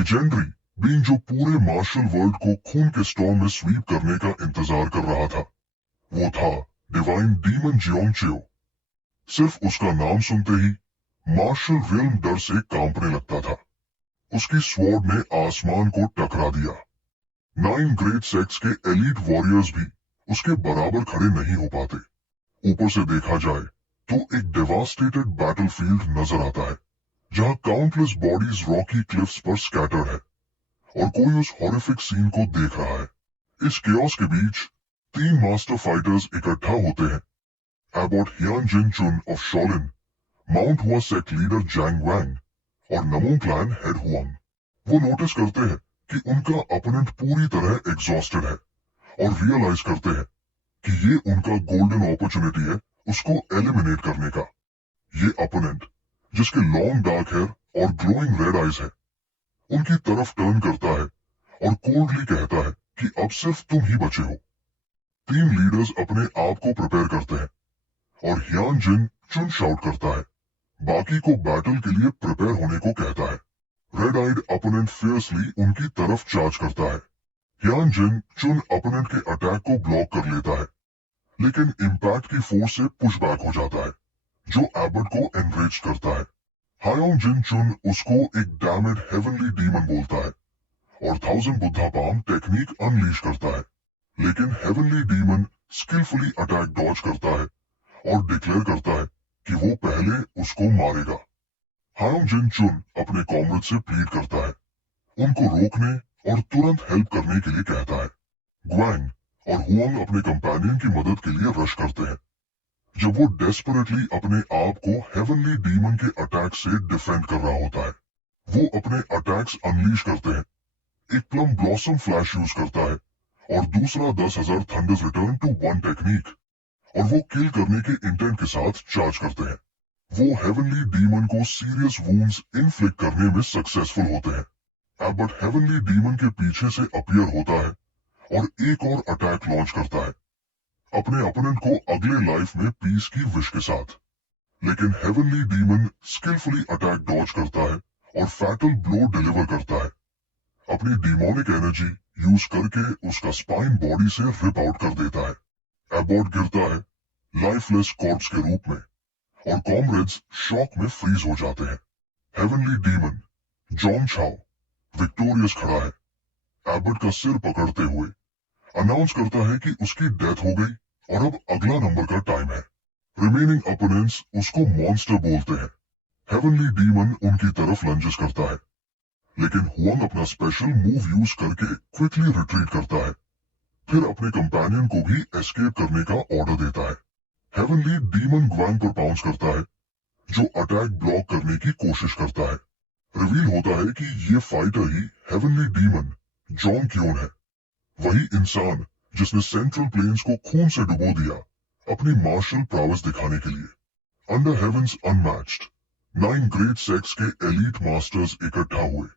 हिजेंड्री being जो पूरे martial world को खून के स्टॉर्म में स्वीप करने का इंतजार कर रहा था, वो था डिवाइन डीमन जियोंगचेओ। सिर्फ उसका नाम सुनते ही मार्शल रिल्म डर से कांपने लगता था। उसकी स्वॉर्ड ने आसमान को टकरा दिया। 9 ग्रेट सेक्स के एलीट वॉरियर्स भी उसके बराबर खड़े नहीं हो पाते। ऊपर से देखा जाए तो एक डेवास्टेटेड बैटलफील्ड नजर आता है, जहां काउंटलेस बॉडीज रॉकी क्लिफ्स पर स्कैटर्ड है और कोई उस हॉरिफिक सीन को देख रहा है। इस केओस के बीच 3 मास्टर फाइटर्स इकट्ठा होते हैं। एबॉट हियान जिन चुन ऑफ शॉलिन, माउंट हुआ सेक्ट लीडर जैंग वैंग और नमो क्लैन हेड हुआंग। वो नोटिस करते हैं कि उनका अपोनेंट पूरी तरह एग्जॉस्टेड है और रियलाइज करते हैं कि ये उनका गोल्डन अपॉर्चुनिटी है उसको एलिमिनेट करने का। ये अपोनेंट, जिसके लॉन्ग डार्क हेयर और ग्लोइंग रेड आइज है, उनकी तरफ टर्न करता है और कोल्डली कहता है कि अब सिर्फ तुम ही बचे हो। 3 लीडर्स अपने आप को प्रिपेयर करते हैं और हियान जिन चुन शाउट करता है, बाकी को बैटल के लिए प्रिपेयर होने को कहता है। रेड आइड अपोनेंट फियर्सली उनकी तरफ चार्ज करता है। हियान जिन चुन अपोनेंट के अटैक को ब्लॉक कर लेता है, लेकिन इम्पैक्ट की फोर्स से पुश बैक हो जाता है, जो एबर्ट को एनरेज करता है। हायोंग जिन चुन उसको एक डैमेड हेवनली डीमन बोलता है और 1000 बुद्धा पाम टेक्निक अनलीश करता है, लेकिन heavenly demon skilfully attack dodge करता है और डिक्लेयर करता है कि वो पहले उसको मारेगा। हायोंग जिन चुन अपने कॉमरेड से प्लीड करता है, उनको रोकने और तुरंत हेल्प करने के लिए कहता है। ग्वैंग और हुआंग अपने कंपेनियन की मदद के लिए रश करते हैं। जब वो डेस्परेटली अपने आप को हेवनली डीमन के अटैक से डिफेंड कर रहा होता है, वो अपने अटैक्स अनलीश करते हैं। एक प्लम ब्लॉसम फ्लैश यूज करता है और दूसरा 10,000 thunders return to one technique, और वो किल करने के इंटेंट के साथ चार्ज करते हैं। वो हेवनली डीमन को सीरियस वुंड्स इन्फ्लिक्ट करने में सक्सेसफुल होते हैं। बट हेवनली डीमन के पीछे से अपीयर होता है और एक और अटैक लॉन्च करता है, अपने ओपोनेंट को अगले लाइफ में पीस की विश के साथ। लेकिन heavenly demon skilfully attack dodge करता है और फैटल ब्लो डिलीवर करता है। अपनी डीमोनिक एनर्जी यूज करके उसका स्पाइन बॉडी से रिप आउट कर देता है। एबॉट गिरता है लाइफलेस कॉर्प्स के रूप में और कॉमरेड्स शॉक में फ्रीज हो जाते हैं। हेवनली डीमन जॉन छाओ विक्टोरियस खड़ा है, एबर्ट का सिर पकड़ते हुए अनाउंस करता है कि उसकी डेथ हो गई और अब अगला नंबर का टाइम है। रिमेनिंग अपोनेंट्स उसको मॉन्स्टर बोलते हैं। हेवनली डीमन उनकी तरफ लंजेस करता है, लेकिन हुआंग अपना स्पेशल मूव यूज करके क्विकली रिट्रीट करता है, फिर अपने कंपेनियन को भी एस्केप करने का ऑर्डर देता है। हेवनली डीमन ग्वैंग पर पाउंस करता है, जो अटैक ब्लॉक करने की कोशिश करता है। रिवील होता है कि ये फाइटर ही हेवनली डीमन जॉन क्योन है, वही इंसान जिसने सेंट्रल प्लेन्स को खून से डुबो दिया अपनी मार्शल प्रावस दिखाने के लिए। Under heavens unmatched 9 great sects के एलीट मास्टर्स इकट्ठा हुए,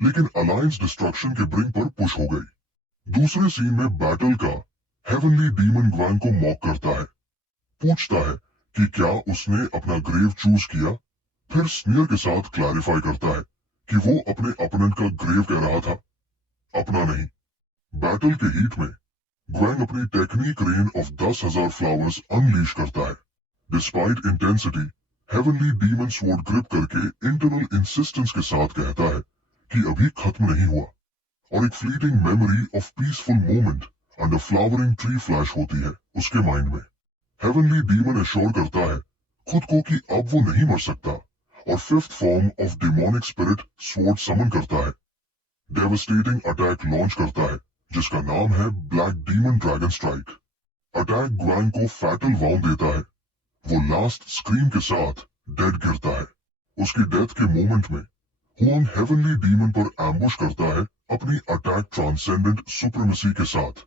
लेकिन अलायंस डिस्ट्रक्शन के ब्रिंक पर पुश हो गई। दूसरे सीन में बैटल का हेवनली डीमन ग्वैंग को मॉक करता है, पूछता है कि क्या उसने अपना ग्रेव चूज किया, फिर स्नीयर के साथ क्लैरिफाई करता है कि वो अपने ओपोनेंट का ग्रेव कह रहा था, अपना नहीं। बैटल के हीट में ग्वैंग अपनी technique rain of 10,000 flowers unleash करता है। Despite intensity, heavenly demon sword grip करके इंटरनल इंसिस्टेंस के साथ कहता है कि अभी खत्म नहीं हुआ, और एक fleeting memory of peaceful moment under flowering tree flash होती है उसके माइंड में। हेवनली डीमन एश्योर करता है खुद को कि अब वो नहीं मर सकता और 5th form of demonic spirit sword summon करता है। डेवस्टेटिंग अटैक लॉन्च करता है जिसका नाम है black demon dragon strike. Attack Gwang को फैटल वाउंड देता है। वो लास्ट स्क्रीम के साथ डेड गिरता है। उसकी डेथ के मोमेंट में हुआंग हेवनली डीमन पर एम्बुश करता है अपनी अटैक ट्रांसेंडेंट सुप्रीमेसी के साथ,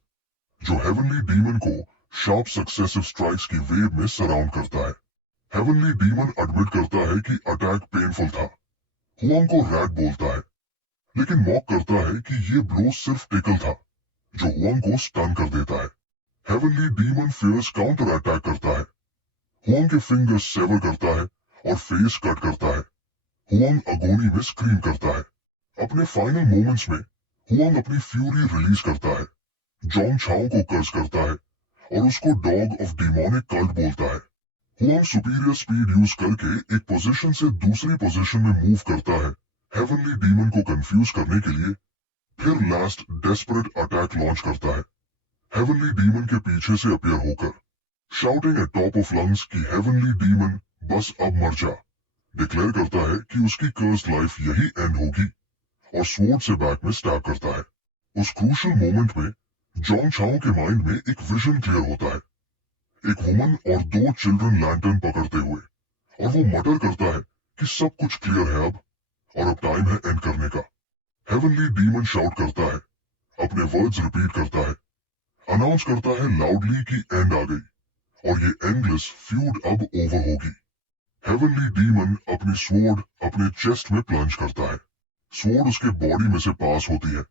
जो हेवनली डीमन को शार्प सक्सेसिव स्ट्राइक्स की वेव में सराउंड करता है। हेवनली डीमन एडमिट करता है कि अटैक पेनफुल था। हुआंग को रैट बोलता है, लेकिन मॉक करता है कि ये ब्लो सिर्फ टिकल था, जो हुआंग को स्टन कर देता है। Heavenly demon fierce counter attack करता है, हुआंग के फिंगर्स सेवर करता है और फेस कट करता है। हुआंग अगोनी में स्क्रीम करता है, अपने फाइनल मोमेंट्स में हुआंग अपनी फ्यूरी रिलीज करता है, जोंग छाओ को कर्ज करता है और उसको डॉग ऑफ डिमोनिक कल्ट बोलता है। हुआंग सुपीरियर स्पीड यूज करके एक पोजीशन से दूसरी पोजीशन में मूव करता है हेवनली डीमन को कंफ्यूज करने के लिए, फिर लास्ट डेस्परेट अटैक लॉन्च करता है हेवनली डीमन के पीछे से अपीयर होकर, shouting at top of lungs कि हेवनली डीमन बस अब मर जा, डिक्लेयर करता है कि उसकी कर्स्ड लाइफ यही एंड होगी और स्वॉर्ड से बैक में स्टैब करता है। उस क्रूशियल मोमेंट में जोंग छाओ के माइंड में एक विजन क्लियर होता है, एक वुमन और 2 चिल्ड्रन लैंटर्न पकड़ते हुए, और वो मटर करता है कि सब कुछ क्लियर है अब और अब टाइम है एंड करने का। हेवनली डीमन शाउट करता है, अपने वर्ड्स रिपीट करता है, अनाउंस करता है लाउडली कि एंड आ गई और ये एंडलेस फ्यूड अब ओवर होगी। हेवनली डीमन अपनी स्वॉर्ड अपने चेस्ट में प्लंज करता है, स्वॉर्ड उसके बॉडी में से पास होती है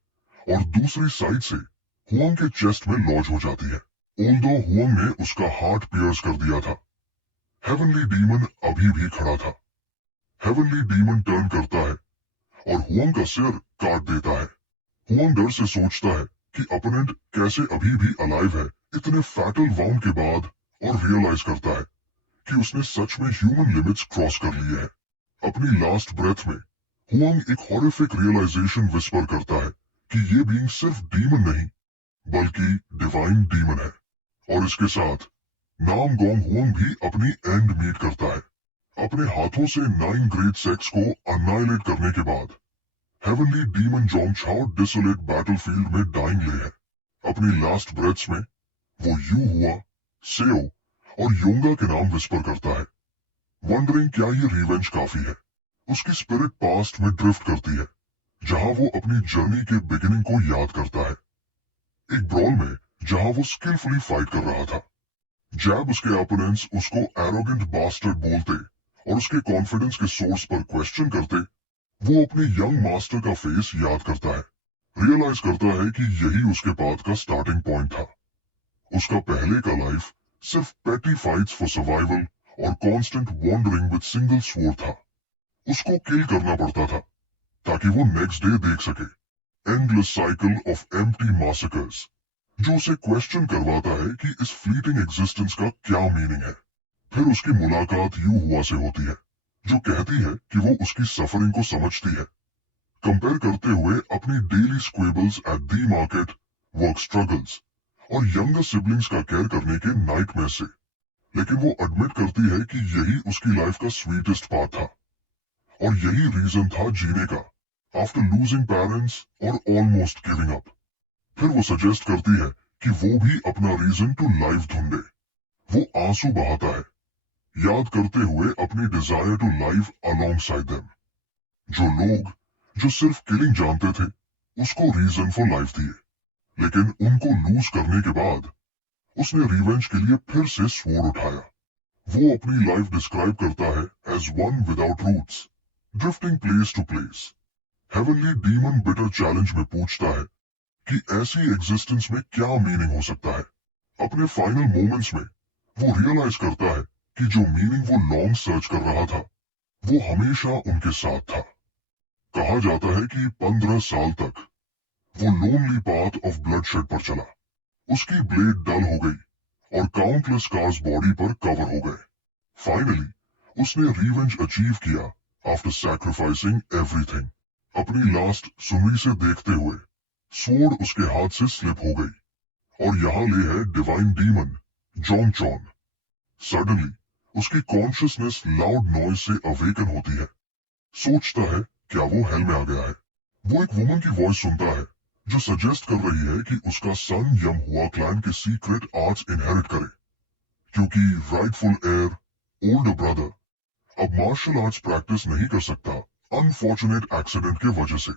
और दूसरी साइड से हुआंग के चेस्ट में लॉज हो जाती है। ऑल्दो हुआंग ने उसका हार्ट पियर्स कर दिया था, हेवनली डीमन अभी भी खड़ा था। हेवनली डीमन टर्न करता है और हुआंग का सिर काट देता है। हुआंग डर से सोचता है कि अपोनेंट कैसे अभी भी अलाइव है इतने फैटल वाउंड के बाद, और रियलाइज करता है कि उसने सच में ह्यूमन लिमिट्स क्रॉस कर लिए हैं। अपनी लास्ट ब्रेथ में हुआंग एक हॉरिफिक रियलाइजेशन विस्पर करता है कि ये बीइंग सिर्फ डीमन नहीं बल्कि डिवाइन डीमन है, और इसके साथ नाम गोंग हुआंग भी अपनी एंड मीट करता है। अपने हाथों से 9 ग्रेट सेक्स को अन्नाइलेट करने के बाद हेवनली डीमन जोंग छाओ डिसोलेट बैटलफील्ड में डाइंग ले है। अपनी लास्ट ब्रेथ्स में वो यू हुआ, सेओ और योंगा के नाम विस्पर करता है, वंडरिंग क्या ये रिवेंज काफी है। उसकी स्पिरिट पास्ट में ड्रिफ्ट करती है जहां वो अपनी जर्नी के बिगिनिंग को याद करता है, एक ब्रॉल में जहां वो स्किलफुली फाइट कर रहा था। जैब उसके ओपोनेंट्स उसको एरोगेंट बास्टर्ड बोलते और उसके कॉन्फिडेंस के सोर्स पर क्वेश्चन करते, वो अपने यंग मास्टर का फेस याद करता है, रियलाइज करता है कि यही उसके पाथ का स्टार्टिंग पॉइंट था। उसका पहले का लाइफ सिर्फ पेटी फाइट्स फॉर सर्वाइवल और constant wandering with single sword था। उसको किल करना पड़ता था ताकि वो नेक्स्ट डे देख सके endless cycle of empty massacres, जो उसे क्वेश्चन करवाता है कि इस फ्लीटिंग एग्जिस्टेंस का क्या मीनिंग है। फिर उसकी मुलाकात यू हुआ से होती है, जो कहती है कि वो उसकी सफरिंग को समझती है, कंपेयर करते हुए अपनी daily squabbles at the market, work struggles और यंगर सिबलिंग्स का केयर करने के नाइटमेयर से। लेकिन वो एडमिट करती है कि यही उसकी लाइफ का स्वीटेस्ट पार्ट था और यही रीजन था जीने का, आफ्टर लूजिंग पेरेंट्स और ऑलमोस्ट गिविंग अप। फिर वो सजेस्ट करती है कि वो भी अपना रीजन टू लाइफ ढूंढे। वो आंसू बहाता है, याद करते हुए अपनी desire to life alongside them. जो लोग जो सिर्फ किलिंग जानते थे उसको रीजन फॉर लाइफ दिए, लेकिन उनको लूज करने के बाद उसने रिवेंज के लिए फिर से स्वॉर्ड उठाया। वो अपनी लाइफ डिस्क्राइब करता है as one without roots, drifting place to place. Heavenly demon bitter challenge में पूछता है कि ऐसी एग्जिस्टेंस में क्या मीनिंग हो सकता है। अपने फाइनल मोमेंट्स में वो रियलाइज करता है कि जो मीनिंग वो लॉन्ग सर्च कर रहा था वो हमेशा उनके साथ था। कहा जाता है कि 15 साल तक वो लोनली पाथ ऑफ ब्लडशेड पर चला। उसकी ब्लेड डल हो गई और काउंटलेस स्कार्स बॉडी पर कवर हो गए। फाइनली उसने रिवेंज अचीव किया आफ्टर सैक्रिफाइसिंग एवरीथिंग। अपनी लास्ट सुनरी से देखते हुए स्वॉर्ड उसके हाथ से स्लिप हो गई और यहाँ ले है डिवाइन डीमन जॉन चॉन। सडनली उसकी कॉन्शियसनेस लाउड नॉइज से अवेकन होती है। सोचता है क्या वो हेल में आ गया है। वो एक वुमन की वॉइस सुनता है जो सजेस्ट कर रही है कि उसका सन यम हुआ क्लैन के सीक्रेट आर्ट्स इनहेरिट करे, क्योंकि राइटफुल एयर ओल्डर ब्रदर अब मार्शल आर्ट्स प्रैक्टिस नहीं कर सकता अनफॉर्चुनेट एक्सीडेंट के वजह से।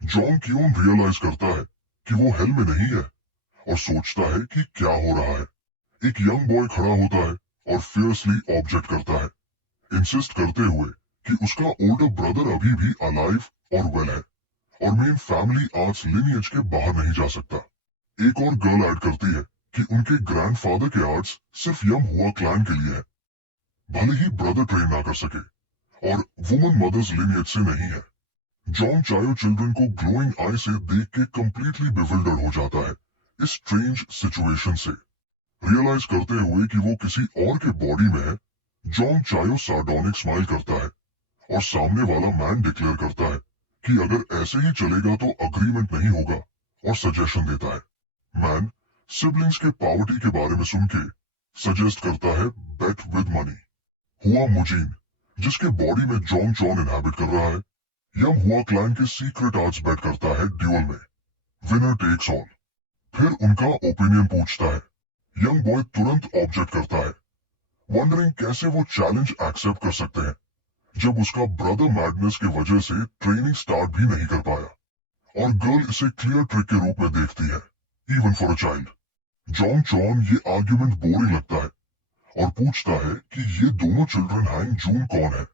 जॉन क्यून रियलाइज करता है कि वो हेल में नहीं है और सोचता है कि क्या हो रहा है। एक यंग बॉय खड़ा होता है और फियर्सली ऑब्जेक्ट करता है, इंसिस्ट करते हुए कि उसका ओल्डर ब्रदर अभी भी अलाइव और वेल है और मेन फैमिली आर्ट्स लिनिएज के बाहर नहीं जा सकता। एक और गर्ल ऐड करती है कि उनके ग्रैंडफादर के आर्ट्स सिर्फ यम हुआ क्लैन के लिए है, भले ही ब्रदर ट्रेन ना कर सके और वुमन मदर्स लिनिएज से नहीं है। जॉन्ग चायो चिल्ड्रन को ग्लोइंग आई से देख के कंप्लीटली बिविल्डर्ड हो जाता है इस स्ट्रेंज सिचुएशन से। रियलाइज करते हुए कि वो किसी और के बॉडी में है, जॉन्ग चायो सार्डोनिक स्माइल करता है और सामने वाला मैन डिक्लेयर करता है कि अगर ऐसे ही चलेगा तो अग्रीमेंट नहीं होगा, और सजेशन देता है। मैन सिबलिंग्स के पॉवर्टी के बारे में सुन के सजेस्ट करता है बेट विद मनी। हुआ मुजीन, जिसके बॉडी में जॉन्ग चॉन इनहैबिट कर रहा है, यंग हुआ क्लैन के सीक्रेट आर्ट्स बेट करता है ड्यूअल में, विनर टेक्स ऑल। फिर उनका ओपिनियन पूछता है। यंग बॉय तुरंत ऑब्जेक्ट करता है, वंडरिंग कैसे वो चैलेंज एक्सेप्ट कर सकते हैं जब उसका ब्रदर मैडनेस की वजह से ट्रेनिंग स्टार्ट भी नहीं कर पाया, और गर्ल इसे क्लियर ट्रिक के रूप में देखती है, इवन फॉर अ चाइल्ड। जॉन्ग चॉन ये आर्ग्यूमेंट बोरिंग लगता है और पूछता है कि ये दोनों चिल्ड्रन हैंग जून कौन है।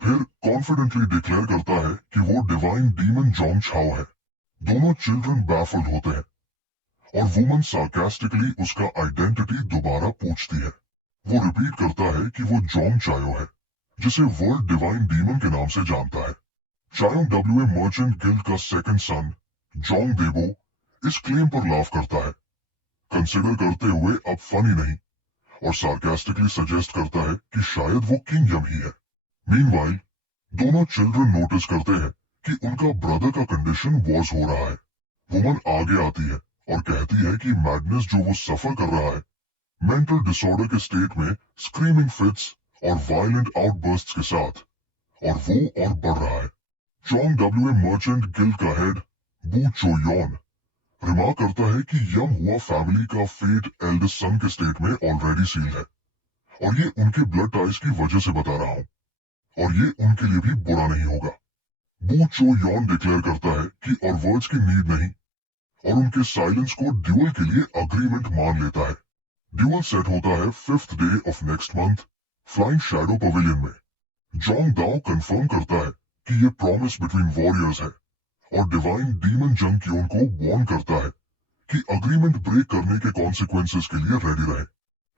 फिर कॉन्फिडेंटली डिक्लेयर करता है कि वो डिवाइन डीमन जॉन्ग छाओ है। दोनों चिल्ड्रन बैफल्ड होते हैं और वुमन सार्कास्टिकली उसका आइडेंटिटी दोबारा पूछती है। वो रिपीट करता है कि वो जॉन्ग चायो है, जिसे वर्ल्ड डिवाइन डीमन के नाम से जानता है। चायोंग डब्ल्यूए मर्चेंट गिल्ड का सेकंड सन जॉन्ग देबो इस क्लेम पर लाफ करता है, कंसिडर करते हुए अब फनी नहीं, और सार्कास्टिकली सजेस्ट करता है कि शायद वो किंग यम ही है। मीनवाइल दोनों चिल्ड्रन नोटिस करते हैं कि उनका ब्रदर का कंडीशन वर्स हो रहा है। वुमन आगे आती है और कहती है कि मैडनेस जो वो सफर कर रहा है, मेंटल डिसऑर्डर के स्टेट में स्क्रीमिंग फिट्स और वायलेंट आउटबर्स्ट्स के साथ, और वो और बढ़ रहा है। चोंग डब्ल्यूए मर्चेंट गिल्ड का हेड बू चो यॉन रिमार्क करता है कि यंग हुआ फैमिली का फेट एल्डेस्ट सन के स्टेट में ऑलरेडी सील है, और ये उनके ब्लड टाइज की वजह से बता रहा हूं, और ये उनके लिए भी बुरा नहीं होगा। बू चो यॉन डिक्लेयर करता है कि और वर्ड्स की नीड नहीं, और उनके साइलेंस को ड्यूअल के लिए अग्रीमेंट मान लेता है। ड्यूअल सेट होता है 5th day of next month flying shadow pavilion में। जॉन्ग दाओ कंफर्म करता है कि ये प्रॉमिस बिटवीन वॉरियर्स है, और डिवाइन डीमन जंग क्योन को वार्न करता है कि अग्रीमेंट ब्रेक करने के कॉन्सिक्वेंसेस के लिए रेडी रहे।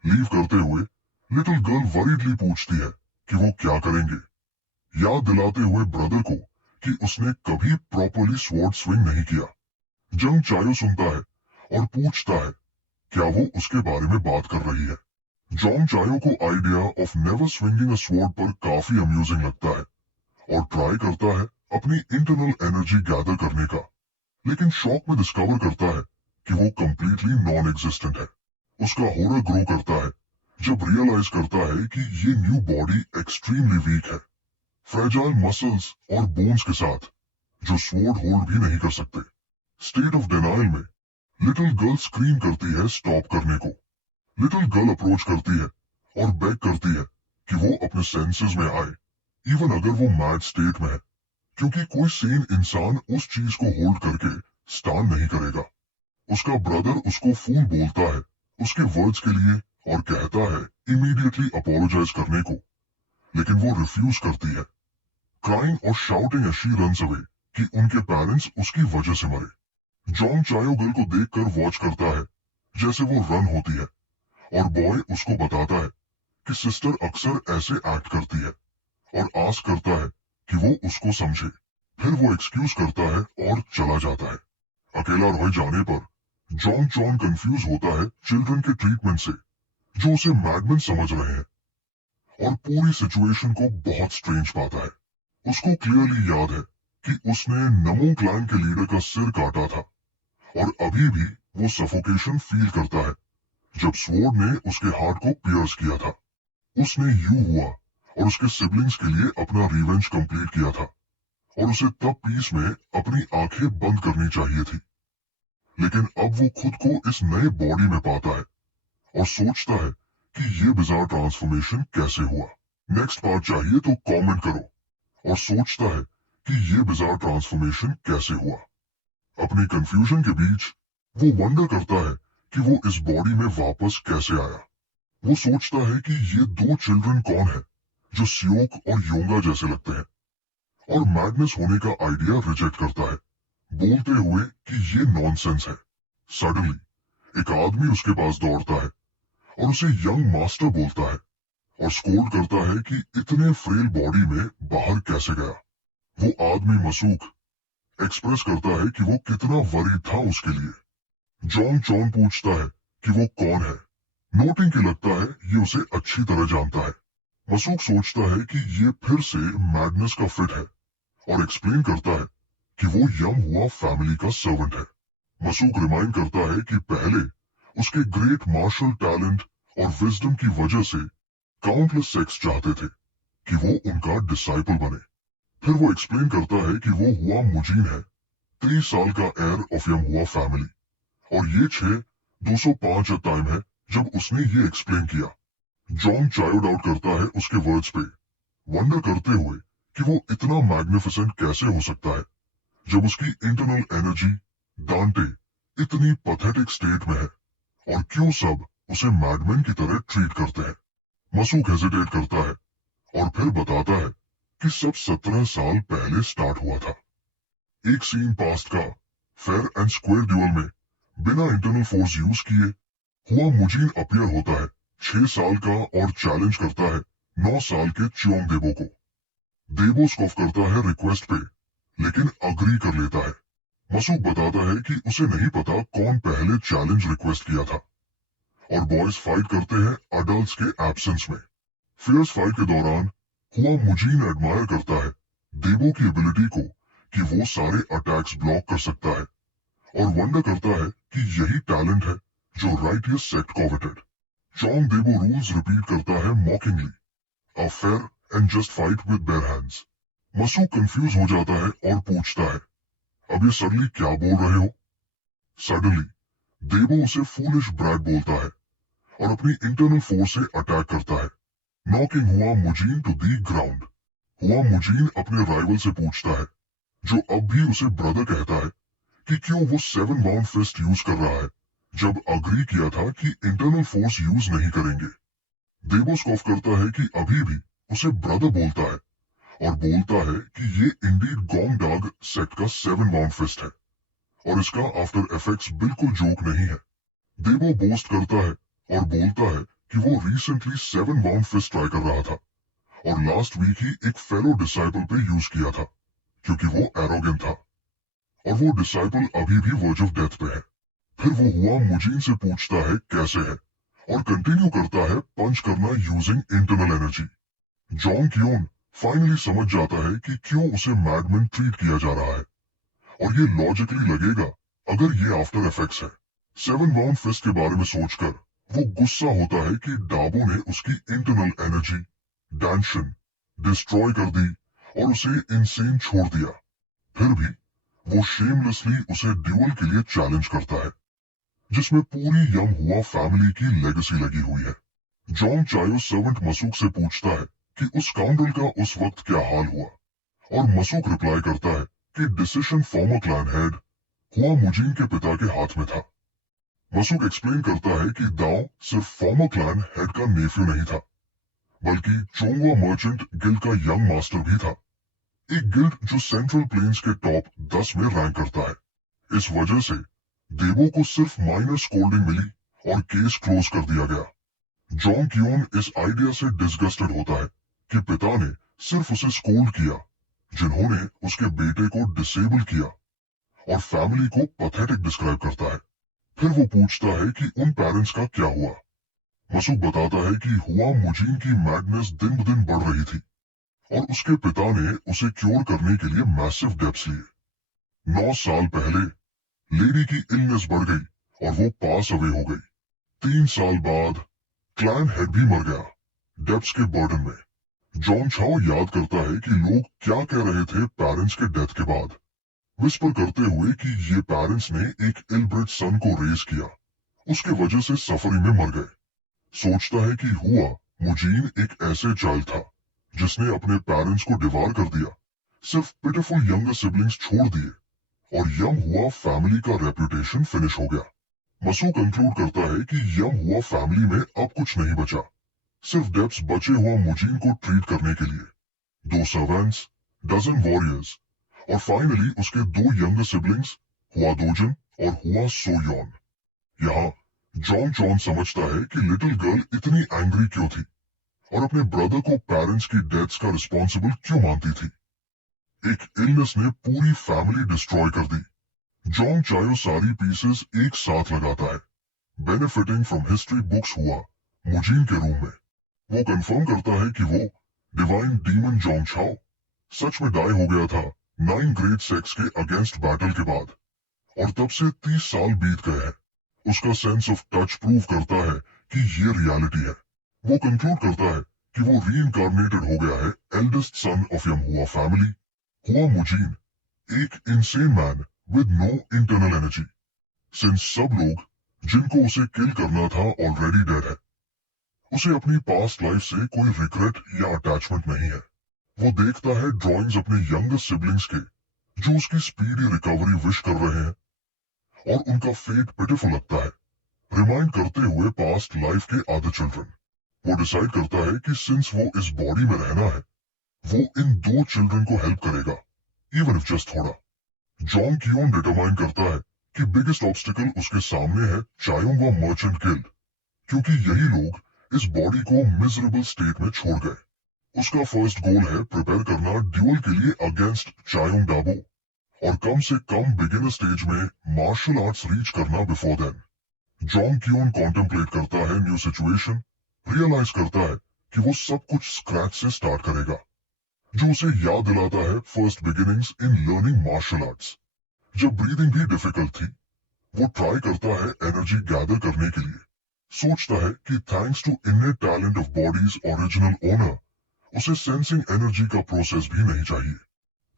लीव करते हुए लिटिल गर्ल वरीडली पूछती है कि वो क्या करेंगे, याद दिलाते हुए ब्रदर को कि उसने कभी प्रॉपरली स्वॉर्ड स्विंग नहीं किया। जंग चायो सुनता है और पूछता है क्या वो उसके बारे में बात कर रही है। जॉन्ग चायो को idea of never swinging a sword पर काफी अम्यूजिंग लगता है, और ट्राई करता है अपनी इंटरनल एनर्जी गैदर करने का, लेकिन शॉक में डिस्कवर करता है कि वो कंप्लीटली नॉन एग्जिस्टेंट है। उसका हॉरर ग्रो करता है जब रियलाइज करता है कि ये न्यू बॉडी एक्सट्रीमली वीक है, फ्रेजाइल मसल्स और बोन्स के साथ, जो स्वॉर्ड होल्ड भी नहीं कर सकते। स्टेट ऑफ डिनायल में लिटिल गर्ल स्क्रीम करती है स्टॉप करने को। लिटिल गर्ल अप्रोच करती है और बेग करती है कि वो अपने सेंसेस में आए, इवन अगर वो मैड स्टेट में है, क्योंकि कोई सेन इंसान उस चीज को होल्ड करके स्टैंड नहीं करेगा। उसका ब्रदर उसको फूल बोलता है उसके वर्ड्स के लिए और कहता है इमीडिएटली अपोलोजाइज करने को, लेकिन वो रिफ्यूज करती है, क्राइंग और shouting as she runs away कि उनके पेरेंट्स उसकी वजह से मरे। जॉन्ग चायो गर्ल को देखकर वॉच करता है जैसे वो रन होती है, और बॉय उसको बताता है कि सिस्टर अक्सर ऐसे एक्ट करती है, और आस्क करता है कि वो उसको समझे। फिर वो एक्सक्यूज करता है और चला जाता है। अकेला रह जाने पर जॉन्ग चॉन कंफ्यूज होता है चिल्ड्रन के ट्रीटमेंट से, जो उसे मैडमैन समझ रहे हैं, और पूरी सिचुएशन को बहुत स्ट्रेंज पाता है। उसको क्लियरली याद है कि उसने नमो क्लैन के लीडर का सिर काटा था, और अभी भी वो सफोकेशन फील करता है जब स्वॉर्ड ने उसके हार्ट को पियर्स किया था। उसने यू हुआ और उसके सिबलिंग्स के लिए अपना रिवेंज कंप्लीट किया था, और उसे तब पीस में अपनी आंखें बंद करनी चाहिए थी, लेकिन अब वो खुद को इस नए बॉडी में पाता है और सोचता है कि ये बिजार ट्रांसफॉर्मेशन कैसे हुआ। नेक्स्ट पार्ट चाहिए तो कमेंट करो, और सोचता है कि ये बिजार ट्रांसफॉर्मेशन कैसे हुआ। अपनी कंफ्यूजन के बीच वो वंडर करता है कि वो इस बॉडी में वापस कैसे आया। वो सोचता है कि ये दो चिल्ड्रन कौन है जो सियोक और योंगा जैसे लगते हैं, और मैडनेस होने का आइडिया रिजेक्ट करता है, बोलते हुए कि ये नॉनसेंस है। सडनली एक आदमी उसके पास दौड़ता है और उसे यंग मास्टर बोलता है, और स्कोल्ड करता है कि इतने फ्रेल बॉडी में बाहर कैसे गया। वो आदमी मसूक एक्सप्रेस करता है कि वो कितना वरीड था उसके लिए। जॉन्ग चॉन पूछता है कि वो कौन है, नोटिंग कि लगता है ये उसे अच्छी तरह जानता है। मसूक सोचता है कि ये फिर से मैडनेस का फिट है और एक्सप्लेन करता है कि वो यंग हुआ फैमिली का सर्वेंट है। मसूक रिमाइंड करता है कि पहले उसके ग्रेट मार्शल टैलेंट और विजडम की वजह से काउंटलेस सेक्स चाहते थे कि वो उनका डिसाइपल बने। फिर वो एक्सप्लेन करता है कि वो हुआ मुजीन है, 30 साल का एयर ऑफ यंग हुआ फैमिली, और ये 205 टाइम है जब उसने ये एक्सप्लेन किया। जॉन चायोड आउट करता है उसके वर्ड्स पे, वंडर करते हुए कि वो इतना मैग्निफिसेंट कैसे हो सकता है जब उसकी इंटरनल एनर्जी डांटे इतनी पैथेटिक स्टेट में है, और क्यों सब उसे मैडमैन की तरह ट्रीट करते हैं। मसूक हेजिटेट करता है और फिर बताता है कि सब 17 साल पहले स्टार्ट हुआ था। एक सीन पास्ट का फेयर एंड स्क्वेयर ड्यूअल में बिना इंटरनल फोर्स यूज किए हुआ मुजीन अपीयर होता है 6 साल का और चैलेंज करता है 9 साल के चियोंग देबो को। देबो स्कॉफ करता है रिक्वेस्ट पे, लेकिन अग्री कर लेता है। मसूक बताता है कि उसे नहीं पता कौन पहले चैलेंज रिक्वेस्ट किया था, और बॉयज फाइट करते हैं अडल्ट्स के एब्सेंस में। फियर्स फाइट के दौरान हुआ मुजीन एडमायर करता है देबो की एबिलिटी को कि वो सारे अटैक्स ब्लॉक कर सकता है, और वंडर करता है कि यही टैलेंट है जो राइटियस सेक्ट कॉवेटेड। चोंग देबो रूल्स रिपीट करता है mockingly, a fair and just fight with bare hands. मसूक कंफ्यूज हो जाता है और पूछता है, अब ये सडनली क्या बोल रहे हो? सडनली देबो उसे फूलिश ब्रैड बोलता है और अपनी इंटरनल फोर्स से अटैक करता है। नॉकिंग हुआ मुजीन टू दी ग्राउंड। हुआ मुजीन अपने राइवल से पूछता है, जो अब भी उसे ब्रदर कहता है, कि क्यों वो 7 बाउंड फिस्ट यूज कर रहा है जब अग्री किया था कि इंटरनल फोर्स यूज नहीं करेंगे। देबो स्कॉफ करता है कि अभी भी उसे ब्रदर बोलता है और बोलता है कि ये इंडीड गोंग डॉग सेक्ट का 7 बाउंड फिस्ट है और इसका आफ्टर इफेक्ट्स बिल्कुल जोक नहीं है। देबो बोस्ट करता है और बोलता है कि वो रिसेंटली 7 बाउंड फिस्ट ट्राई कर रहा था और लास्ट वीक ही एक फेलो डिसाइपल पे यूज किया था क्योंकि वो एरोगेंट था, और वो डिसाइपल अभी भी वर्ज ऑफ डेथ पे है। फिर वो हुआ मुजीन से पूछता है कैसे है और कंटिन्यू करता है पंच करना using internal energy. John कियोन finally समझ जाता है कि क्यों उसे मैडमैन ट्रीट किया जा रहा है, और ये लॉजिकली लगेगा अगर ये आफ्टर इफेक्ट्स है। 7 बाउंड फिस्ट के बारे में सोचकर वो गुस्सा होता है कि डाबो ने उसकी इंटरनल एनर्जी डांशन डिस्ट्रॉय कर दी और उसे इनसेन छोड़ दिया। फिर भी वो शेमलेसली उसे ड्यूअल के लिए चैलेंज करता है, जिसमें पूरी यंग हुआ फैमिली की लेगेसी लगी हुई है। जॉन चायो सर्वेंट मसूक से पूछता है कि उस काउंडल का उस वक्त क्या हाल हुआ, और मसूक रिप्लाई करता है कि डिसीजन फॉर्मर क्लैन हेड हुआ मुजीन के पिता के हाथ में था। मसूक एक्सप्लेन करता है कि दाओ सिर्फ फॉर्मर क्लैन हेड का नेफ्यू नहीं था, बल्कि चोंगवा मर्चेंट गिल्ड का यंग मास्टर भी था, एक गिल्ड जो सेंट्रल प्लेन्स के टॉप 10 में रैंक करता है। इस वजह से देबो को सिर्फ माइनर स्कोल्डिंग मिली और केस क्लोज कर दिया गया। जॉन कियोन इस आइडिया से डिसगस्टेड होता है कि पिता ने सिर्फ उसे स्कोल्ड किया, जिन्होंने उसके बेटे को डिसेबल किया, और फैमिली को पैथेटिक डिस्क्राइब करता है। फिर वो पूछता है कि उन पेरेंट्स का क्या हुआ। मसूक बताता है कि हुआ मुजीन की मैडनेस दिन ब दिन बढ़ रही थी और उसके पिता ने उसे क्योर करने के लिए मैसिव डेप्स लिए। 9 साल पहले लेडी की इलनेस बढ़ गई और वो पास अवे हो गई। 3 साल बाद क्लैन हेड भी मर गया डेप्स के बर्डन में। जॉन छाओ याद करता है कि लोग क्या कह रहे थे पेरेंट्स के डेथ के बाद, विस्पर करते हुए कि ये पेरेंट्स ने एक इलब्रेड सन को रेज किया, उसके वजह से सफरिंग में मर गए। सोचता है कि हुआ मुजीन एक ऐसे चाइल्ड था जिसने अपने पेरेंट्स को डिवार कर दिया, सिर्फ पिटिफुल यंगर सिबलिंग्स छोड़ दिए, और यंग हुआ फैमिली का रेपुटेशन फिनिश हो गया। मसू कंक्लूड करता है कि यंग हुआ फैमिली में अब कुछ नहीं बचा, सिर्फ डेप्स बचे हुआ मुजीन को ट्रीट करने के लिए, 2 सर्वेंट्स, डजन वॉरियर्स, और फाइनली उसके 2 यंगर सिबलिंग्स हुआ दोजन और हुआ सोयोन। यहाँ जॉन समझता है कि लिटिल गर्ल इतनी एंग्री क्यों थी और अपने ब्रदर को पेरेंट्स की डेथ्स का रिस्पॉन्सिबल क्यों मानती थी। एक इलनेस ने पूरी फैमिली डिस्ट्रॉय कर दी। जोंग चायो सारी पीसेस एक साथ लगाता है। बेनिफिटिंग फ्रॉम हिस्ट्री बुक्स हुआ मुजीन के रूम में। वो कंफर्म करता है कि वो डिवाइन डीमन जोंग चाओ सच में डाई हो गया था 9 ग्रेट सेक्स के अगेंस्ट बैटल के बाद, और तब से 30 साल बीत गए हैं। उसका सेंस ऑफ टच प्रूव करता है कि ये रियलिटी है। वो कंक्लूड करता है कि वो रीइंकारनेटेड हो गया है eldest son of Yamhua family, Hua Mujin, एक insane man with no internal energy. Since सब लोग जिनको उसे किल करना था ऑलरेडी डेड है, उसे अपनी पास्ट लाइफ से कोई रिग्रेट या अटैचमेंट नहीं है। वो देखता है ड्राइंग्स अपने यंगेस्ट सिबलिंग्स के जो उसकी स्पीडी रिकवरी विश कर रहे हैं, और उनका फेट पिटिफुल लगता है, रिमाइंड करते हुए पास्ट लाइफ के अदर चिल्ड्रन। वो डिसाइड करता है कि सिंस वो इस बॉडी में रहना है, वो इन 2 चिल्ड्रन को हेल्प करेगा, इवन इफ जस्ट थोड़ा। जॉन कियोन डिटरमाइन करता है कि बिगेस्ट ऑब्स्टिकल उसके सामने है चायोंगा मर्चेंट गिल्ड, क्योंकि यही लोग इस बॉडी को मिजरेबल स्टेट में छोड़ गए। उसका फर्स्ट गोल है प्रिपेयर करना ड्यूअल के लिए अगेंस्ट चायोंग डाबो, और कम से कम बिगिनर स्टेज में मार्शल आर्ट्स रीच करना बिफोर देन। जॉन कियोन कॉन्टेम्पलेट करता है न्यू सिचुएशन, रियलाइज करता है कि वो सब कुछ स्क्रैच से स्टार्ट करेगा, जो उसे याद दिलाता है first beginnings in learning martial arts. जब ब्रीदिंग भी डिफिकल्ट थी, वो ट्राई करता है एनर्जी गैदर करने के लिए। सोचता है कि thanks to innate talent of body's original owner, उसे सेंसिंग एनर्जी का प्रोसेस भी नहीं चाहिए,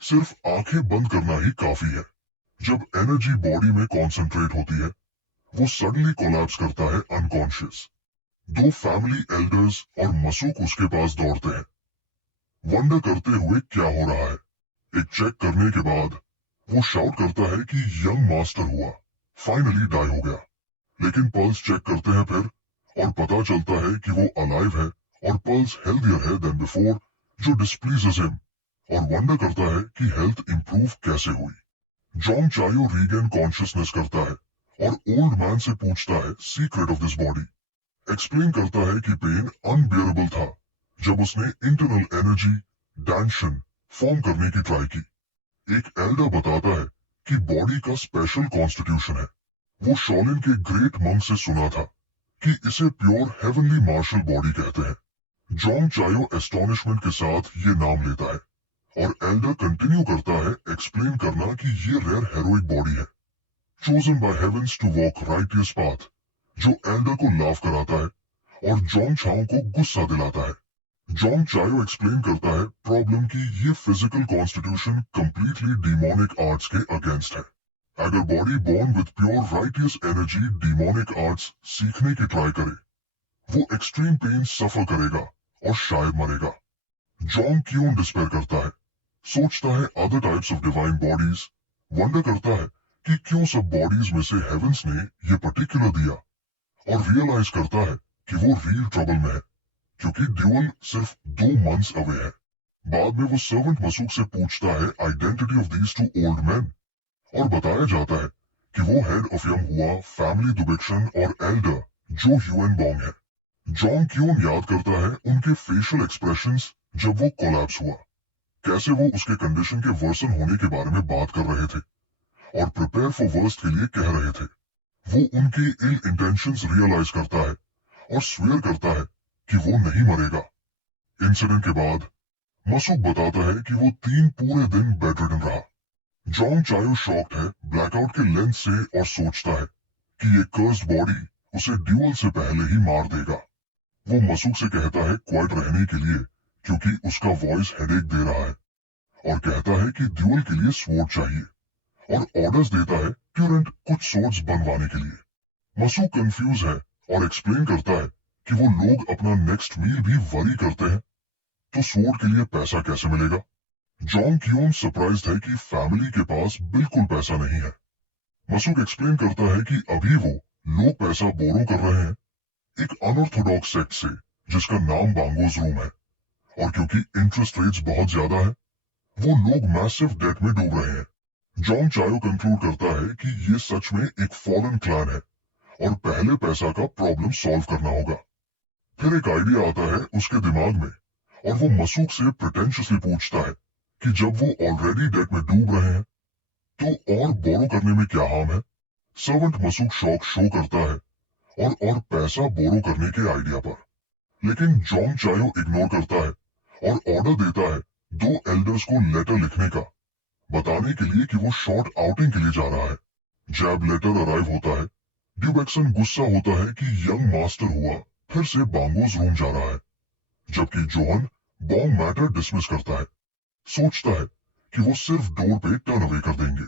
सिर्फ आंखें बंद करना ही काफी है। जब एनर्जी बॉडी में कॉन्सेंट्रेट होती है, वो सडनली कोलैप्स करता है अनकॉन्शियस। 2 फैमिली एल्डर्स और मसूक उसके पास दौड़ते हैं, वंडर करते हुए क्या हो रहा है। एक चेक करने के बाद वो शाउट करता है कि यंग मास्टर हुआ, फाइनली डाई हो गया। लेकिन पल्स चेक करते हैं फिर, और पता चलता है कि वो अलाइव है और पल्स हेल्दियर है देन बिफोर, जो डिस्प्लीजेस हिम, और वंडर करता है कि हेल्थ इंप्रूव कैसे हुई। जॉन्ग चायो रीगेन कॉन्शियसनेस करता है और ओल्ड मैन से पूछता है secret of this body. Explain करता है कि पेन अनबियरेबल था जब उसने इंटरनल एनर्जी डैंशन फॉर्म करने की ट्राई की। एक एल्डर बताता है कि बॉडी का स्पेशल कॉन्स्टिट्यूशन है। वो शॉलिन के ग्रेट मंक से सुना था कि इसे प्योर हेवनली मार्शल बॉडी कहते हैं। जॉन्ग चायो एस्टोनिशमेंट के साथ ये नाम लेता है, और एल्डर कंटिन्यू करता है एक्सप्लेन करना कि ये रेयर हेरोइक बॉडी है, chosen by heavens to walk righteous path, जो एल्डर को लाफ कराता है और जॉन्ग चाओ को गुस्सा दिलाता है। जॉन्ग चायो एक्सप्लेन करता है प्रॉब्लम की ये physical constitution completely demonic arts के अगेंस्ट है। अगर body born with pure righteous energy demonic arts सीखने की ट्राई करे, वो एक्सट्रीम पेन सफर करेगा और शायद मरेगा। जॉन्ग क्यों डिस्पेयर करता है, सोचता है other types of divine bodies, wonder करता है कि क्यों सब बॉडीज में से हेवेंस ने ये पर्टिकुलर दिया, और रियलाइज करता है कि वो रियल ट्रबल में है, क्योंकि ड्यूअल सिर्फ 2 मंथ्स अवे है। बाद में वो सर्वेंट मसूक से पूछता है identity of these 2 old man, और बताया जाता है कि वो हेड ऑफ यमहुआ फैमिली दुबिक्शन और एल्डर जो ह्यूएन बॉन्ग है। जॉन्ग क्योन याद करता है उनके फेशियल एक्सप्रेशंस जब वो कोलैप्स हुआ, कैसे वो उसके कंडीशन के वर्सन होने के बारे में बात कर रहे थे और प्रिपेयर फॉर वर्स्ट के लिए कह रहे थे। वो उनकी इल इंटेंशंस रियलाइज करता है और स्वेयर करता है कि वो नहीं मरेगा। इंसिडेंट के बाद मसूक बताता है कि वो 3 पूरे दिन बेडरिडन रहा। जॉन्ग चायो शॉक्ड है ब्लैकआउट के लेंथ से, और सोचता है कि ये कर्स्ड बॉडी उसे ड्यूअल से पहले ही मार देगा। वो मसूक से कहता है क्वाइट रहने के लिए, क्योंकि उसका वॉइस हेडेक दे रहा है, और कहता है कि ड्यूअल के लिए स्वॉर्ड चाहिए, और ऑर्डर्स देता है ट्यूरेंट कुछ सोर्ड्स बनवाने के लिए। मसूक कंफ्यूज है और एक्सप्लेन करता है कि वो लोग अपना नेक्स्ट मील भी वरी करते हैं, तो स्वॉर्ड के लिए पैसा कैसे मिलेगा। जॉन्ग क्योन सरप्राइज्ड है कि फैमिली के पास बिल्कुल पैसा नहीं है। मसूक एक्सप्लेन करता है कि अभी वो लोग पैसा बोरो कर रहे हैं एक अनऑर्थोडॉक्स सेक्ट से जिसका नाम बांगोज रूम है, और क्योंकि इंटरेस्ट रेट्स बहुत ज्यादा है, वो लोग मैसिव डेट में डूब रहे हैं। जॉन्ग चायो कंक्लूड करता है कि ये सच में एक फॉरेन क्लैन है, और पहले पैसा का प्रॉब्लम सॉल्व करना होगा। फिर एक आइडिया आता है उसके दिमाग में, और वो मसूक से प्रिटेंशियसली पूछता है कि जब वो ऑलरेडी डेट में डूब रहे हैं तो और बोरो करने में क्या हार्म है। सर्वेंट मसूक शौक शो करता है और पैसा बोरो करने के आइडिया पर, लेकिन जोंग चायो इग्नोर करता है और ऑर्डर देता है दो एल्डर्स को लेटर लिखने का, बताने के लिए कि वो शॉर्ट आउटिंग के लिए जा रहा है। जब लेटर अराइव होता है, ड्यूबेक्सन गुस्सा होता है कि यंग मास्टर हुआ फिर से बांगोज रूम जा रहा है, जबकि जोहन बॉन्ग मैटर डिसमिस करता है। सोचता है कि वो सिर्फ डोर पे टर्न अवे कर देंगे,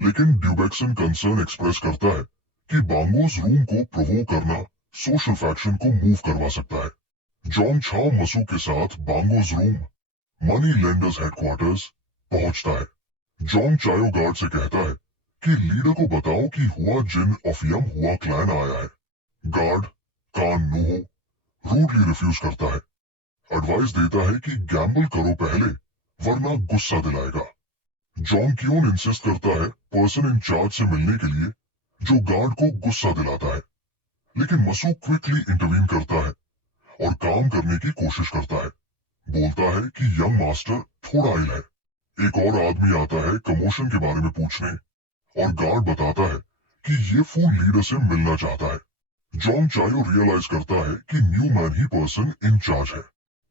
लेकिन ड्यूबेक्सन कंसर्न एक्सप्रेस करता है कि बांगोज रूम को प्रोवोक करना सोशल फैक्शन को मूव करवा सकता है। जॉन्ग छाओ मसू के साथ बांगोज रूम, मनी लेंडर्स हेडक्वार्टर्स पहुंचता है। जॉन्ग चायो गार्ड से कहता है कि लीडर को बताओ कि हुआ जिन ऑफ यम हुआ क्लैन आया है। गार्ड कान नूहो रूडली रिफ्यूज करता है, एडवाइस देता है कि गैम्बल करो पहले वरना गुस्सा दिलाएगा। जॉन्ग क्योन इंसिस्ट करता है पर्सन इन चार्ज से मिलने के लिए, जो गार्ड को गुस्सा दिलाता है, लेकिन मसू क्विकली इंटरवीन करता है और काम करने की कोशिश करता है। बोलता है कि यंग मास्टर थोड़ा इल है। एक और आदमी आता है कमोशन के बारे में पूछने और गार्ड बताता है कि ये फूल लीडर से मिलना चाहता है। जॉन्ग चायो रियलाइज करता है कि न्यू मैन ही पर्सन इन चार्ज है।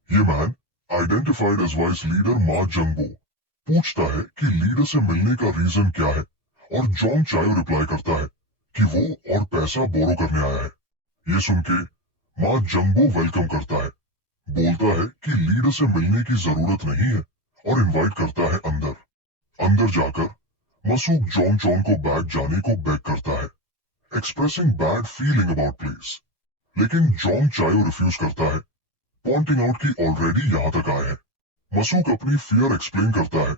ये man identified as vice leader Ma Jangbo पूछता है कि लीडर से मिलने का रीजन क्या है, और जॉन्ग चायो रिप्लाई करता है कि वो और पैसा बोरो करने आया है। ये सुन के मा जंगबो वेलकम करता है, बोलता है कि लीडर से मिलने की जरूरत नहीं है और इनवाइट करता है अंदर। अंदर जाकर मसूक जॉन्ग चॉन को बैक जाने को बेग करता है, expressing bad feeling about place, लेकिन जॉन्ग चायो रिफ्यूज करता है, पॉइंटिंग आउट कि ऑलरेडी यहां तक आए हैं। मसूक अपनी फियर एक्सप्लेन करता है,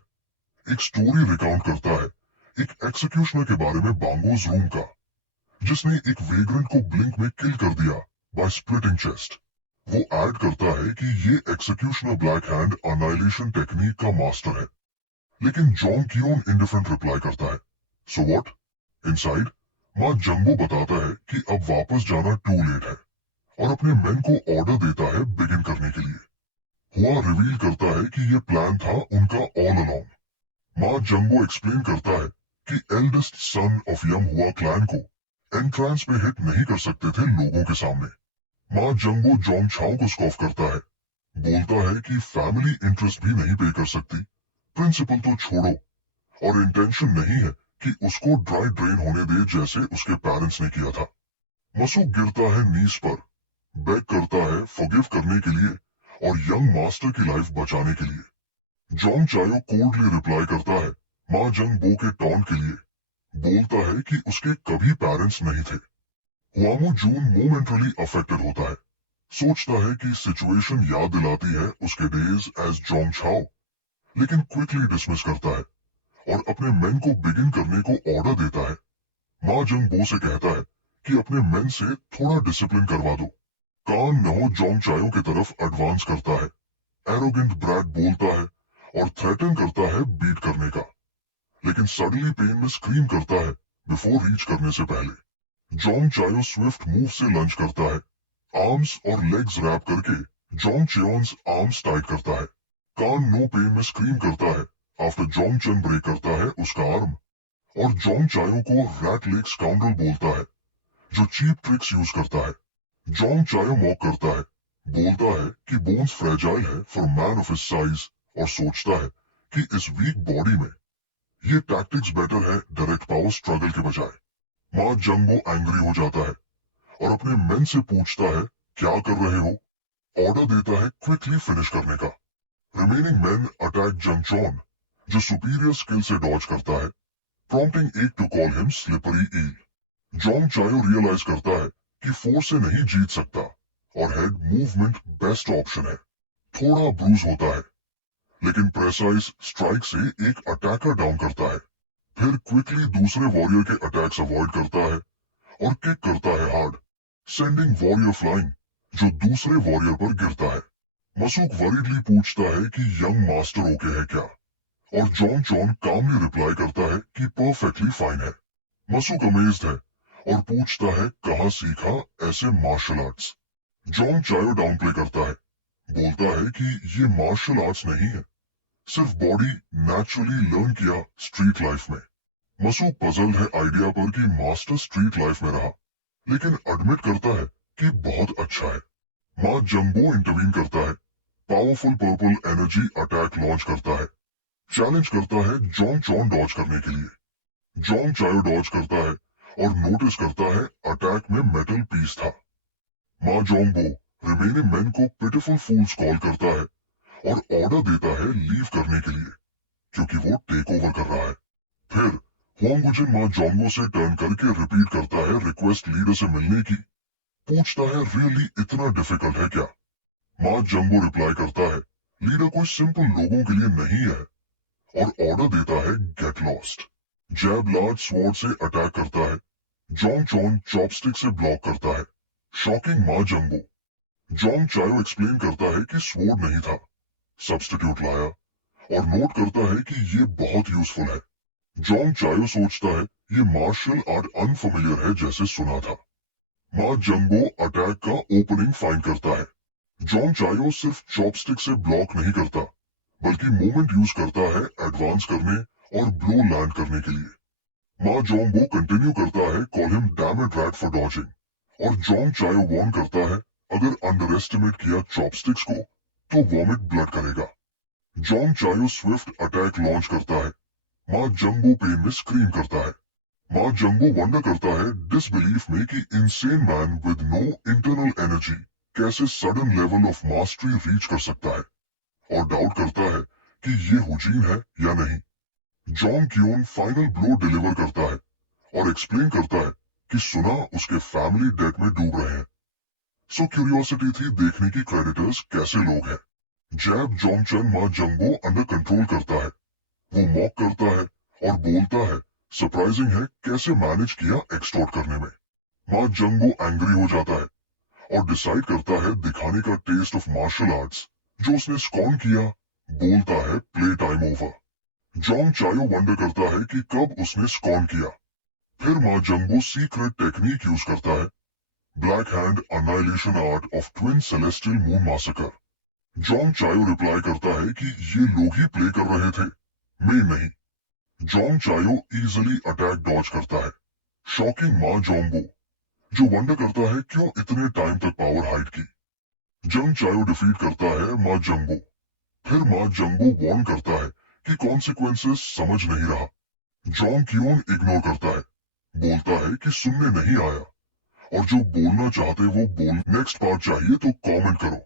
एक स्टोरी रिकाउंट करता है एक एक्सिक्यूशनर के बारे में बांगोज रूम का, जिसने एक वेग्रेंट को ब्लिंक में किल कर दिया बाय स्प्लिटिंग चेस्ट। वो ऐड करता है कि ये executioner black hand annihilation technique का मास्टर है, लेकिन जॉन्ग कियोन इंडिफरेंट रिप्लाई करता है, सो व्हाट। इनसाइड मां जंगबो बताता है कि अब वापस जाना टू लेट है और अपने मेन को ऑर्डर देता है बिगिन करने के लिए। हुआ रिवील करता है कि ये प्लान था उनका ऑल अलोंग। मां जंगबो एक्सप्लेन करता है कि एल्डेस्ट सन ऑफ यम हुआ क्लैन को एंट्रांस में हिट नहीं कर सकते थे लोगों के सामने। मां जंगबो जोंग छाओ को स्कॉफ करता है, बोलता है कि फैमिली इंटरेस्ट भी नहीं पे कर सकती, प्रिंसिपल तो छोड़ो, और इंटेंशन नहीं है कि उसको ड्राई ड्रेन होने दे जैसे उसके पेरेंट्स ने किया था। मसूक गिरता है नीज पर, बेग करता है फॉरगिव करने के लिए और यंग मास्टर की लाइफ बचाने के लिए। जॉन्ग चायो कोल्डली रिप्लाई करता है मां जंगबो के टॉन्ट के लिए, बोलता है कि उसके कभी पेरेंट्स नहीं थे। हुआमो जून मोमेंटली अफेक्टेड होता है, सोचता है कि सिचुएशन याद दिलाती है उसके डेज एज जॉन्ग छाओ, लेकिन क्विकली डिसमिस करता है और अपने मेन को बिगिन करने को ऑर्डर देता है। मां जंगबो से कहता है कि अपने मेन से थोड़ा डिसिप्लिन करवा दो। कान नहो जॉन्ग चायो की तरफ एडवांस करता है, एरोगेंट ब्रैड बोलता है और थ्रेटन करता है बीट करने का, लेकिन सडनली पेन में स्क्रीम करता है बिफोर रीच करने से पहले। जॉन्ग चायो स्विफ्ट मूव से लंच करता है, आर्म्स और लेग्स रैप करके जॉन्ग चेओन्स आर्म्स टाइट करता है। कान नो पेन में स्क्रीम करता है आफ्टर जॉन्ग चन ब्रेक करता है उसका आर्म, और जॉन्ग चायो को रैट लेग स्काउंड्रल बोलता है जो चीप ट्रिक्स यूज करता है। जॉन्ग चायो मॉक करता है, बोलता है कि बोन्स फ्रेजाइल है for man of his size, और सोचता है कि इस वीक बॉडी में ये टैक्टिक्स बेटर है डायरेक्ट पावर स्ट्रगल के बजाय। मां जंगबो एंग्री हो जाता है और अपने मेन से पूछता है क्या कर रहे हो, ऑर्डर देता है क्विकली फिनिश करने का। रिमेनिंग मेन अटैक जंगचॉन, जो सुपीरियर स्किल से डॉज करता है, प्रॉम्प्टिंग एक to call him slippery eel. Jong Chayo realise करता है कि फोर्स से नहीं जीत सकता और हेड मूवमेंट बेस्ट ऑप्शन है। थोड़ा ब्रूज होता है, लेकिन प्रेसाइज स्ट्राइक से एक अटैकर डाउन करता है, फिर क्विकली दूसरे वॉरियर के अटैक्स अवॉइड करता है और किक करता है हार्ड, सेंडिंग वॉरियर फ्लाइंग, जो दूसरे वॉरियर पर गिरता है। मसूक वरीडली पूछता है कि यंग मास्टर ओके है क्या, और जॉन्ग चॉन कामली रिप्लाई करता है कि परफेक्टली फाइन है। मसूक अमेज्ड है और पूछता है कहां सीखा ऐसे मार्शल आर्ट्स। जॉन्ग चायो डाउन प्ले करता है, बोलता है कि ये मार्शल आर्ट्स नहीं है, सिर्फ बॉडी नेचुरली लर्न किया स्ट्रीट लाइफ में। मसू पजल्ड है आइडिया पर कि मास्टर स्ट्रीट लाइफ में रहा, लेकिन एडमिट करता है कि बहुत अच्छा है। माँ जंबो इंटरवीन करता है, powerful purple energy attack launch करता है, चैलेंज करता है जोंग चॉन डॉज करने के लिए। जोंग चायो डॉज करता है और नोटिस करता है अटैक में मेटल पीस था। माँ जोंगबो रिमेनिंग मैन को पिटिफुल फूल्स कॉल करता है और ऑर्डर देता है लीव करने के लिए, क्योंकि वो टेक ओवर कर रहा है। फिर हुआंगुजिन माँ जोंगो से टर्न करके रिपीट करता है रिक्वेस्ट लीडर से मिलने की। पूछता है रियली इतना डिफिकल्ट है क्या? माँ जंगो रिप्लाई करता है लीडर कोई सिंपल लोगों के लिए नहीं है, और ऑर्डर देता है गेट लॉस्ट। जैब लार्ज स्वॉर्ड से अटैक करता है, जोंग चॉन चॉपस्टिक से ब्लॉक करता है। शॉकिंग माँ जंगो। जोंग चायो एक्सप्लेन करता है कि स्वॉर्ड नहीं था, सब्स्टिट्यूट लाया, और नोट करता है कि ये बहुत यूजफुल है। जोंग चायो सोचता है ये मार्शल आर्ट अनफेमिलियर है जैसे सुना था। माँ जंगो अटैक का ओपनिंग फाइंड करता है। जोंग चायो सिर्फ चॉपस्टिक से ब्लॉक नहीं करता, बल्कि मूवमेंट यूज करता है एडवांस करने और ब्लो लैंड करने के लिए। माँ जोंगो कंटिन्यू करता है call him damn it rat for dodging, और जोंग चायो वार्न करता है अगर अंडर एस्टिमेट किया चॉपस्टिक्स को तो वॉमिट ब्लड करेगा। जोंग चायो स्विफ्ट अटैक लॉन्च करता है। माँ जंगो पेन में स्क्रीम करता है। माँ जंगो वंडर करता है डिसबिलीफ में कि insane man with no internal energy कैसे sudden level of mastery reach कर सकता है, और डाउट करता है कि ये हुजीन है या नहीं। जोंग क्योन फाइनल ब्लो डिलीवर करता है और एक्सप्लेन करता है कि सुना उसके फैमिली डेट में डूब रहे हैं। सो क्यूरियोसिटी थी देखने की क्रेडिटर्स कैसे लोग हैं। जैब जोंगचन माँ जंगो अंडर कंट्रोल करता है। वो मॉक करता है और बोलता है सरप्राइजिंग है कैसे मैनेज किया एक्सटॉर्ट करने में। माँ जंगो एंग्री हो जाता है और डिसाइड करता है दिखाने का टेस्ट ऑफ मार्शल आर्ट्स जो उसने स्कॉन किया। बोलता है play time over. Jong Chayo wonder करता है कि कब उसने स्कॉन किया। फिर माँ जंगो सीक्रेट टेक्निक यूज करता है, black hand annihilation art of twin celestial moon massacre. Jong Chayo reply करता है कि ये लोग ही प्ले कर रहे थे, मैं नहीं। जोंग चायो इजिली अटैक डॉज करता है। शॉकिंग माँ जोंगो, जो वंडर करता है क्यों इतने टाइम तक पावर हाइड की। जोंग चायो डिफीट करता है माँ जंगो। फिर माँ जंगो वार्न करता है कि कॉन्सिक्वेंसेस समझ नहीं रहा। जोंग क्योन इग्नोर करता है, बोलता है कि सुनने नहीं आया, और जो बोलना चाहते वो बोल। नेक्स्ट पार्ट चाहिए तो कमेंट करो।